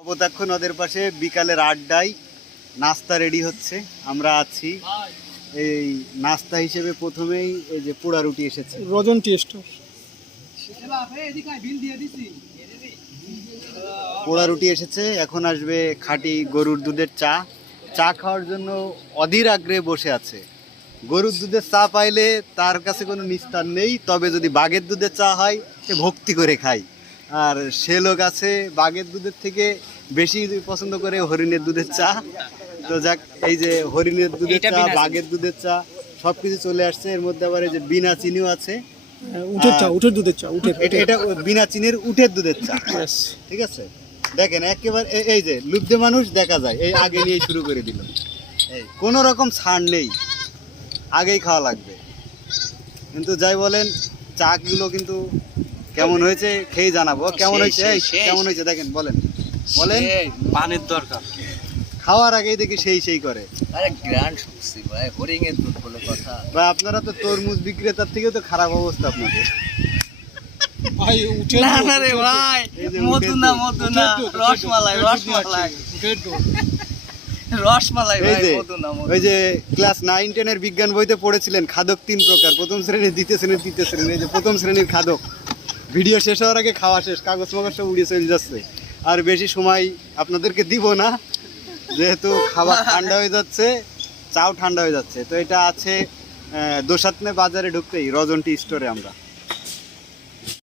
কপোতাক্ষ নদের পাশে বিকালের আড্ডায় নাস্তা রেডি হচ্ছে, আমরা আছি। এই নাস্তা হিসেবে প্রথমেই এই যে পোড়া রুটি এসেছে, রজন টেস্ট। পোড়া রুটি এসেছে। এখন আসবে খাঁটি গরুর দুধের চা। চা খাওয়ার জন্য অধীর আগ্রহে বসে আছে। গরুর দুধের চা পাইলে তার কাছে কোনো নিস্তার নেই, তবে যদি বাঘের দুধের চা হয় সে ভক্তি করে খায়। আর সে লোক আছে বাঘের দুধের থেকে বেশি পছন্দ করে হরিণের দুধের চা। তো যাক, এই যে হরিণের দুধের চা, বাঘের দুধের চা সব কিছু চলে আসছে। এর মধ্যে আবার এই যে বিনা চিনিও আছে, উটের চা, উটের দুধের চা, এটা বিনা চিনির উটের দুধের চা। ঠিক আছে, দেখেন একেবারে এই যে লুব্ধে মানুষ দেখা যায়, এই আগে নিয়ে শুরু করে দিল। এই কোনো রকম ছাড় নেই, আগেই খাওয়া লাগবে। কিন্তু যাই বলেন, চাগুলো কিন্তু কেমন হয়েছে খেয়ে জানাবো। কেমন হয়েছে, কেমন হয়েছে দেখেন, বলেন বলেন। পানির দরকার, খাওয়ার আগেই দেখি সেই সেই করে। আরে গ্র্যান্ড শুকছি ভাই, হরিঙের দুধ বলে কথা বা আপনারা তো তরমুজ বিক্রেতার থেকেও তো খারাপ অবস্থা আপনাদের। ভাই উটের না না রে ভাই, মধু না মধু না, রসমালাই রসমালাই রসমালাই এই ভাই, যে মধু না মধু। ওই যে ক্লাস 9-10 এর বিজ্ঞান বইতে পড়েছিলেন খাদক 3 প্রকার, প্রথম শ্রেণীর, দ্বিতীয় শ্রেণীর, তৃতীয় শ্রেণীর। এই যে প্রথম শ্রেণীর খাদক। ভিডিও শেষ হওয়ার আগে খাওয়া শেষ, কাগজ মাগজ সব উড়িয়ে চলে যাচ্ছে। আর বেশি সময় আপনাদেরকে দিব না, যেহেতু খাবার ঠান্ডা হয়ে যাচ্ছে, চাও ঠান্ডা হয়ে যাচ্ছে। তো এটা আছে দোসাতনে বাজারে ঢুকতেই রজন টি স্টোরে আমরা।